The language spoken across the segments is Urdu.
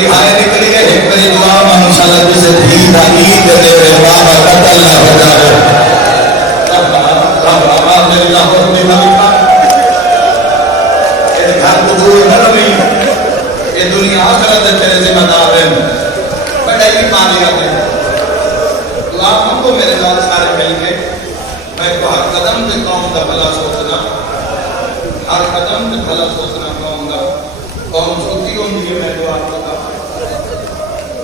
جدی ہائے نکلی ہے ایک بڑی دعا انشاءاللہ جسے بھی عید دے رہے بابا قتل نہ ہو جائے رب آباد میری لاہور میں ملکہ یہ گھر کو دور نہ رہی یہ دنیا آخرت تیرے ذمہ دار ہے بڑا ہی پانی آتے ہیں دعا کو میرے ساتھ سارے مل کے میں کو ہر قدم پہ قوم کا بھلا سوچنا ہر قدم پہ بھلا سوچنا قوم کا قوم چھوٹی ہوتی ہے میں دعا کرتا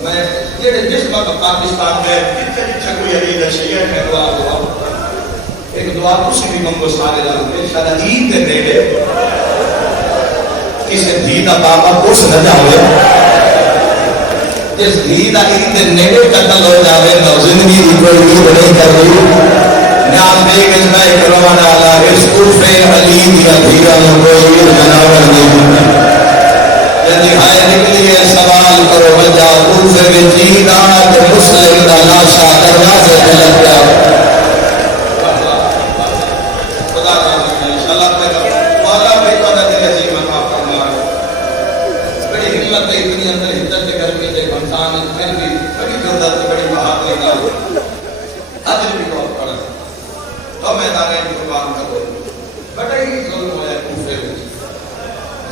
میں جس وقت پاکستان میں جتنے کوئی علی نشیہ میں دعا ہوا ایک دعا کسی بھی ہم کو سارے جانتے شاید عید کے نیڑے کسی دھی کا بابا کچھ نہ جاوے جس دھی کا عید کے نیڑے قتل ہو جاوے نو زندگی کی کوئی عید نہیں کر رہی نام بے گز میں کروا ڈالا اس کوفے علی دیا دھیرا میں کوئی عید جناور نہیں یعنی ہائے نکلی ہے سوال کرو وجہ کوفے میں جیدہ کہ مسلم کا لاشا دروازے پہ لگ گیا خدا جانے انشاءاللہ مولا بھی تو نہ دل عظیم عطا فرمائے بڑی ہمت ہے اتنی اندر حدت کے گھر میں ایک انسان میں بھی بڑی جرات بڑی بہادری کا حاضر بھی بہت پڑا تو میدان قربان کرو بڑا ہی ظلم ہوا ہے کوفے میں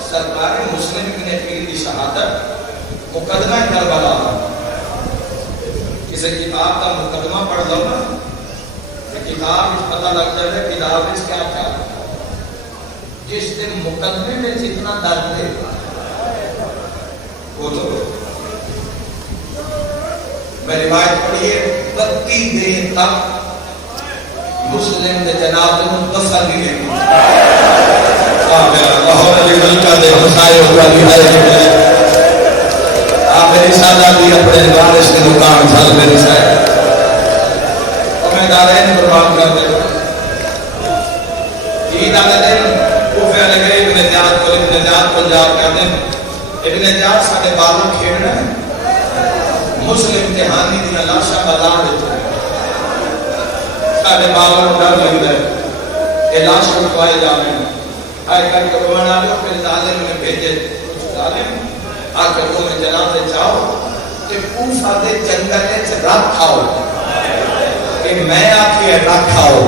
سرکار مسلم نے پیر کی شہادت مقدمہ کربلا کسی کتاب کا مقدمہ پڑھ لو نا کتاب پتہ لگ جائے کتاب اس کیا کیا جس دن مقدمے میں جتنا درد ہے وہ تو میں روایت پڑھیے 32 دن تک مسلم نے جنازے متصل نہیں ہے لاہور علی ملکہ دے ہمسائے ہوا ہے آپ میری سادہ بھی اپنے وارث کی دکان سال میری سائے اور میں دارین قربان کر دے عید آنے دن کوفے والے گئے ابن زیاد پنجاب کہتے ہیں ابن زیاد ساڑھے بالوں کھیڑنا ہے مسلم تہانی دیا لاشا بازار دیتا ہے ساڑھے بالوں ڈر لگتا ہے کہ لاش رکھوائے جانے ہیں آئے کر کے روان آلو پھر ظالم میں بھیجے ظالم آ کر میں جنازے چاہو کہ کوفہ دے جنگلے سے رکھ کھاؤ کہ میں آتی ہے رکھ کھاؤ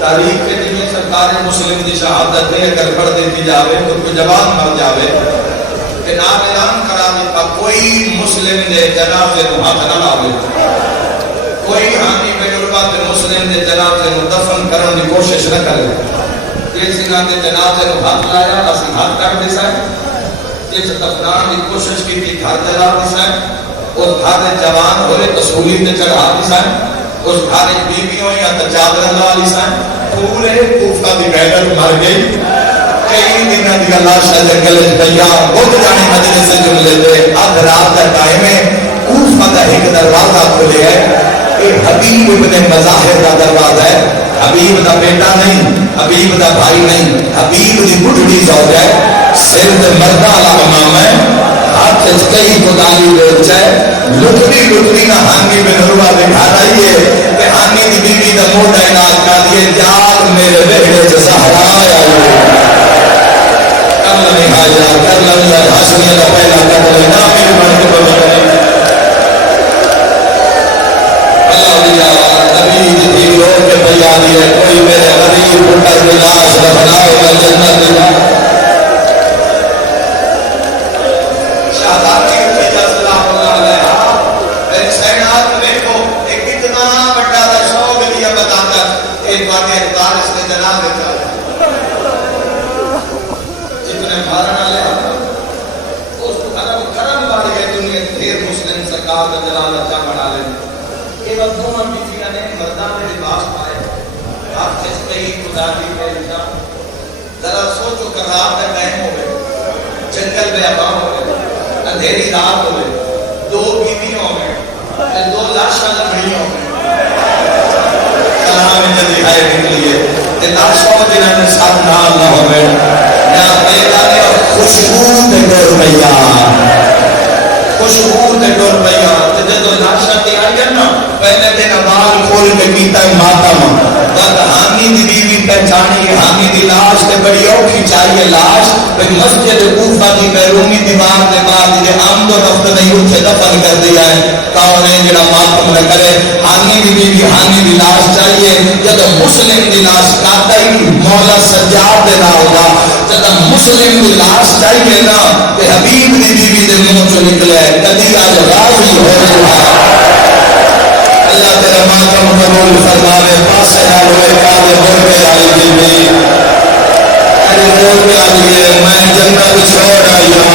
تاریخ کے دنیا سرکار مسلم دی شہادت دے اگر پڑھ دیتی جاوے تو کوئی جوان مر جاوے کہ نام اعلان کرا دیتا کوئی مسلم دے جنازے کو ہاتھ نہ لاوے کوئی حامی بجربہ دے مسلم دے جنازے کو دفن کرنے کی کوشش نہ کرے جس نے جنازے کو ہاتھ لایا اسی ہاتھ کر دیسا ہے جس دفنان کی کوشش کی تھی گھر جلا دیسا ہے اس گھر جوان ہوئے تو سولی تے چڑھا دیسا ہے اس گھر بیوی ہوئی یا تو چادر لا دیسا ہے پورے کوفہ دی بیٹر مر گئی کئی دنہ دی اللہ شاہ جنگل پیا بہت جانے مجلے سے جملے دے اب رات کا ٹائم ہے کوفہ کا ایک دروازہ کھلے ہے ایک حبیب ابن مظاہر کا دروازہ ہے حبیب دا بیٹا نہیں حبیب دا بھائی نہیں حبیب دی بڑھڑی زوج ہے سر دے مردہ علا امام ہے ہاتھ کئی کدالی بیچ ہے لٹری نہ ہانی میں نروہ دکھا رہی ہے کہ ہانی دی بیوی دا موٹا انعاد کا دیئے جار میرے بیٹے سے سہرا آیا کر لنی حاجہ کر لنی حسنی اللہ پہلا کر لنی نامی مرد بلنی اللہ دیا نبی دی لوگ کے بیانی ہے کوئی میرے غریب اٹھر بلاس رفناؤ کا جنت دیا شہداتی کی جزلہ اللہ علیہ میری سینات میں کو ایک اتنا بڑا دا شوق لیا بتاتا ایک بات اقدار اس نے جناب دیتا جتنے مارنا لے اس کرم بڑھ گئے دنیا دھیر مسلم سرکار کا جلال اچھا بڑھا لے یہ وقت دونوں بیٹیاں نے مردان میں لباس پائے آپ کس کئی خدا دی کے انسان ذرا سوچو کہ رات میں قائم ہو گئے جنگل میں عوام ہو گئے اندھیری رات ہو گئے دو بیویوں ہو گئے دو لاشاں لڑی ہو گئے کہاں میں جلدی آئے نکلیے کہ لاشوں جنہوں نے ساتھ نال نہ ہو گئے یا پیدانے اور خوشبو دے ڈور پیا خوشبو دے ڈور پیا جدو لاشاں کی آئی ہے نا پہلے دن بال کھول کے کیتا ماتم جب ہانی دی بیوی پہچانی ہانی دی لاش تے بڑی اوکھی چاہیے لاش پھر مسجد کوفہ دی بیرونی دیوار دے بعد جے آمد و رفت نہیں اتھے دفن کر دیا ہے کون ہے جڑا ماتم نہ کرے ہانی دی بیوی ہانی دی لاش چاہیے جب مسلم دی لاش کاتا ہی مولا سجاد دے نہ ہوگا جب مسلم دی لاش چاہیے نا کہ حبیب دی بیوی دے منہ چ نکلے کدی آج راضی ہو رہا اللہ تیرا ماتم قبول فرماوے پاسے نہ ہوئے کالے بولے آئی بیوی ارے بولے آئیے میں جنت چھوڑ آیا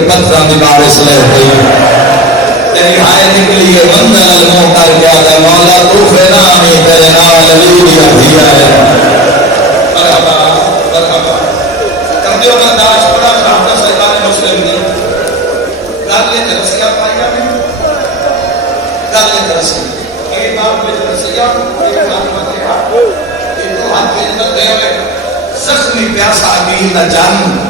پتھروں کی بارش لے گئی تیری ہائے نکلی ہے بندہ المو کر گیا ہے مولا تو فیرانی تیرے نال علی دیا ہے مرحبا مرحبا کر دیو برداشت بڑا شاہدہ سرکار مسلم دی گل لے رسیہ پائیا میں گل لے رسیہ ایک بات میں رسیہ ایک بات میں یہ تو ہاتھ کے اندر دے ہوئے زخمی پیاسا عقیل نہ جان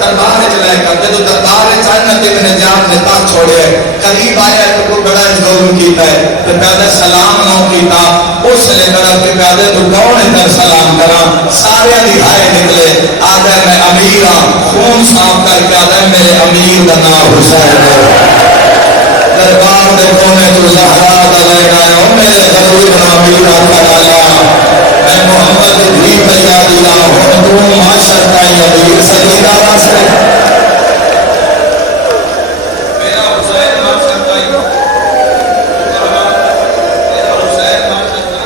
دربار چلائے کرتے تو دربار چاہنا کہ میں نے جان نے تاک چھوڑے قریب آیا ہے تو بڑا ظلم کیتا ہے تو پیادے سلام نہ کیتا اس لے کرا کہ پیادے تو کون ہے در سلام کرا سارے دکھائے نکلے آدھے میں امیر ہوں خون صاف کر کے آدھے میرے امیر کا نام حسین ہے دربار دے کونے تو زہرا دلے گئے میرے غریب امیر کا میں محمد بھی تیار دیا ہوں تو معاشر کا یہ سیدہ سے میرا حسین معاشر کا میرا حسین معاشر کا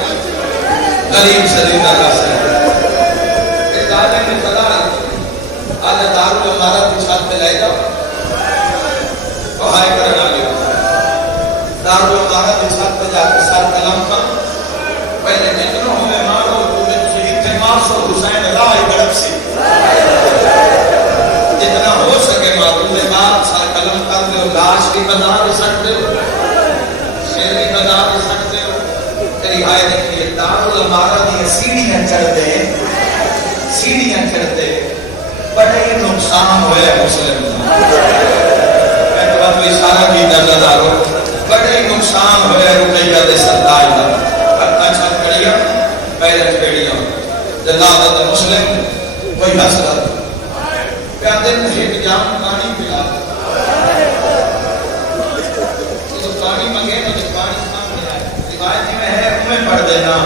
غریب سیدہ سے ایک آدھے میں خدا آدھے دارو ہمارا پیچھات پہ لائے گا بہائے کرنا لیا دارو ہمارا پیچھات پہ جا کے سار کلام کا پہلے جتنوں ہمیں مارو حسین راہ گڑب سے جتنا ہو سکے معلوم ہے بات سار قلم کر دے لاش کی قضا دے سکتے ہو شیر کی قضا دے سکتے ہو تیری آئے دیکھئے دارالعمارہ دی سیڑھیاں چڑھتے بڑے نقصان ہوئے مسلم میں تو اب اشارہ کی نظر آ رہا بڑے نقصان ہوئے رقیہ دے سردائی دا اچھا کڑیا پہلے کڑیا جلالت مسلم کوئی حسرت پیادے ایک جام پانی پلا تو پانی مگے تو پانی سامنے آئے روایتی میں ہے ہمیں پڑھ دینا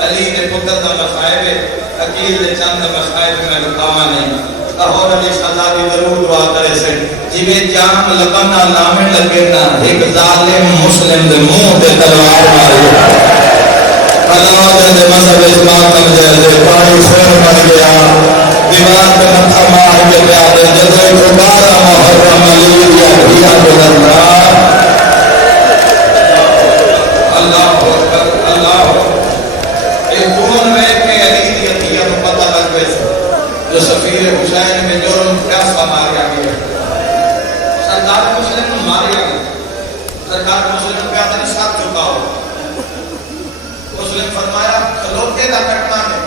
علی نے پتر دا مسائب عقیل نے چند مسائب میں رکاوا نہیں لاہور علی شہزادی ضرور دعا کرے سے جویں جان لبنا نامے لگے نا ایک ظالم مسلم دے منہ تے تلوار ماری اللہ دے مذہب اسلام کر دے پانی خون بن گیا دیوار پہ متھا مار کے پیادے جدوئی دوبارہ محرم علی یا بھیا بلندہ اللہ اکبر اللہ ایک خون میں کہ علی دی عطیہ کو پتہ لگ گئے جو سفیر حسین میں جرم پیاسا ماریا گیا سرکار مسلم ماریا گیا سرکار مسلم پیادہ نہیں ساتھ چکا ہو مسلم فرمایا کھلوتے دا کٹنا ہے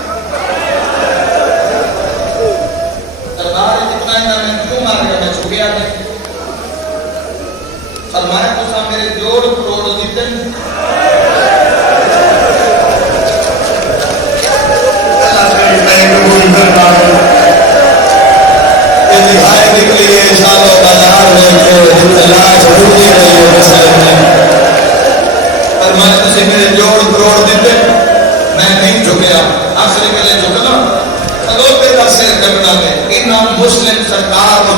دربار اتنا ہے میں کیوں مار گیا میں چھپیا نہیں فرمایا تو سا میرے جوڑ کروڑ دیتے اللہ میں قبول کرتا ہوں انتہائی نکلی ہے شاد و بازار میں کہ اطلاع چھوٹی رہی ہے مسلم نے فرمایا تو سے میرے جوڑ کروڑ دیتے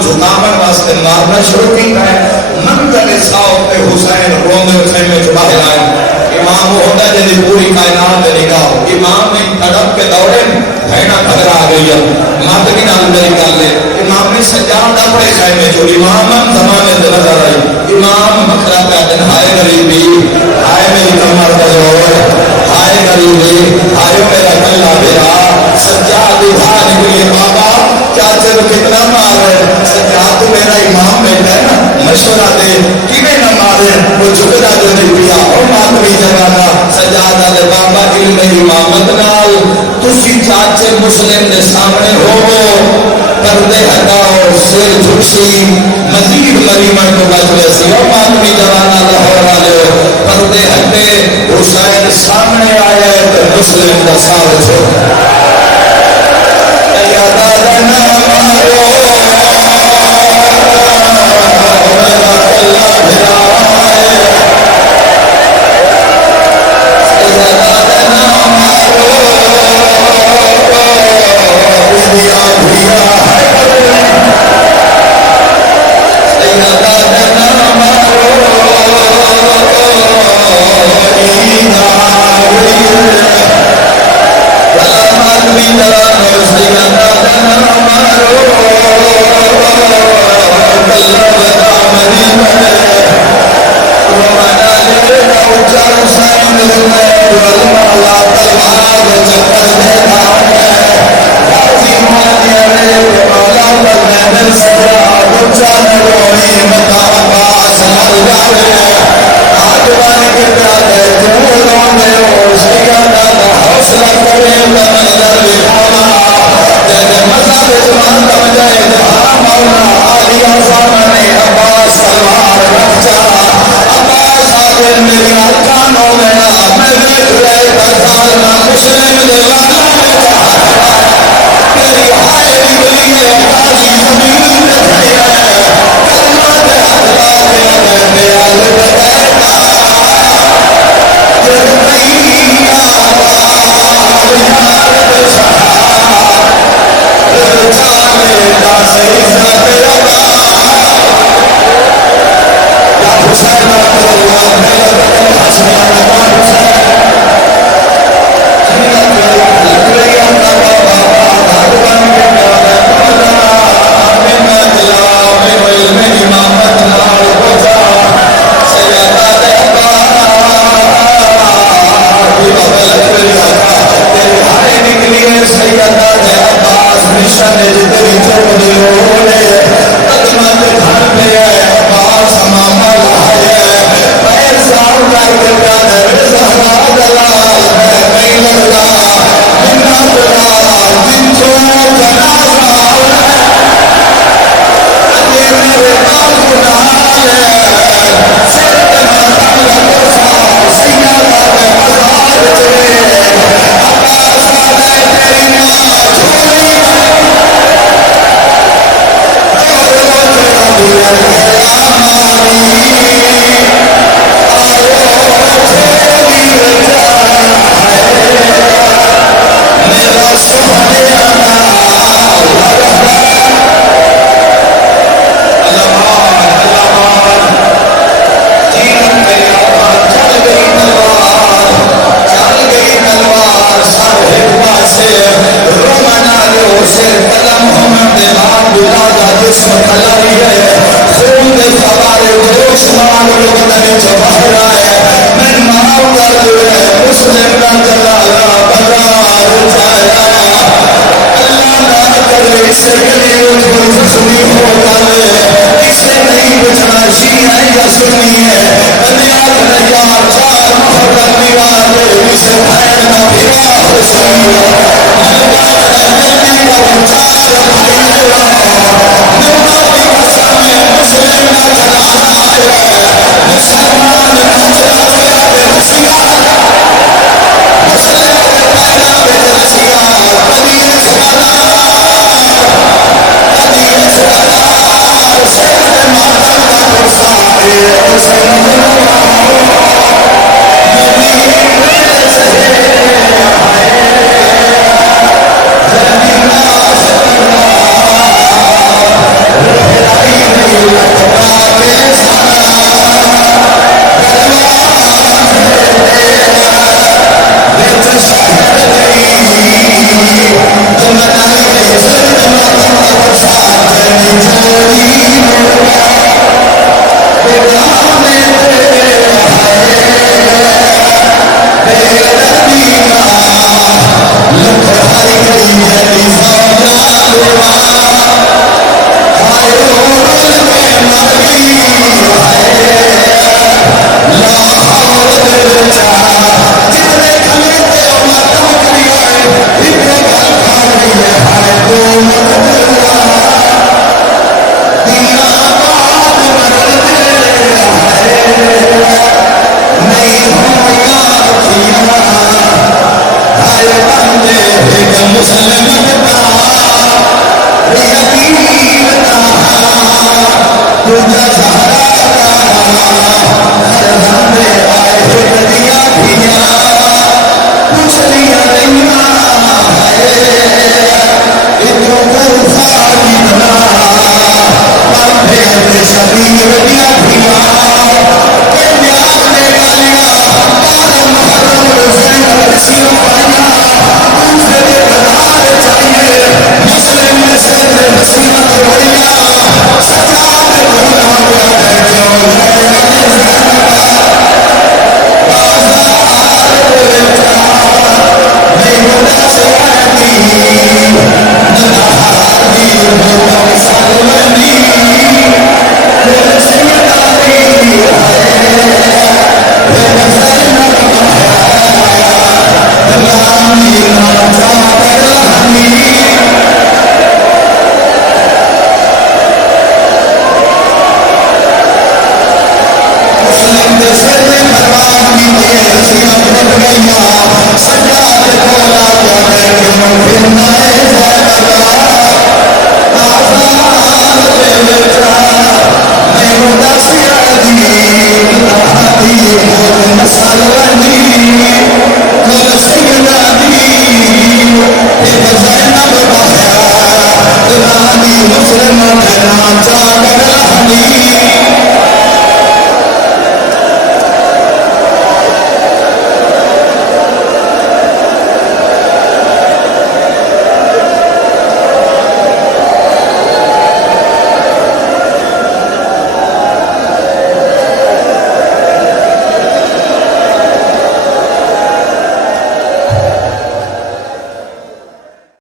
جھکاون واسطے مارنا شروع کیتا ہے منظر صاحب پہ حسین روندے خیمے چ باہر آئے امام وہ ہوتا ہے جی پوری کائنات میں نگاہ امام نے تڑپ کے دوڑے بہنا گھبرا گئی ہے مات کی نال میری گل ہے امام نے سجاد اپنے خیمے جو امام زمانے سے نظر آئی امام بکرا پہ دن ہائے غریبی ہائے میری کمر دلور ہائے غریبی ہائے میرا کلا بیرا سجاد اٹھا نکلی بابا کیا چل کتنا مار ہے سجاد تو میرا امام بیٹھا ہے نا مشورہ دے کیویں نہ مارے وہ جھکنا جو نہیں پیا اور ماتمی جگانا سجاد آلے بابا علم امامت نال تسی چاچے مسلم دے سامنے ہو پردے ہٹاؤ سر جھکسی مزید مریمن کو بچ ویسی اور ماتمی جگانا لاہور والے پردے ہٹے حسین سامنے آئے تو مسلم کا ساتھ چھوڑ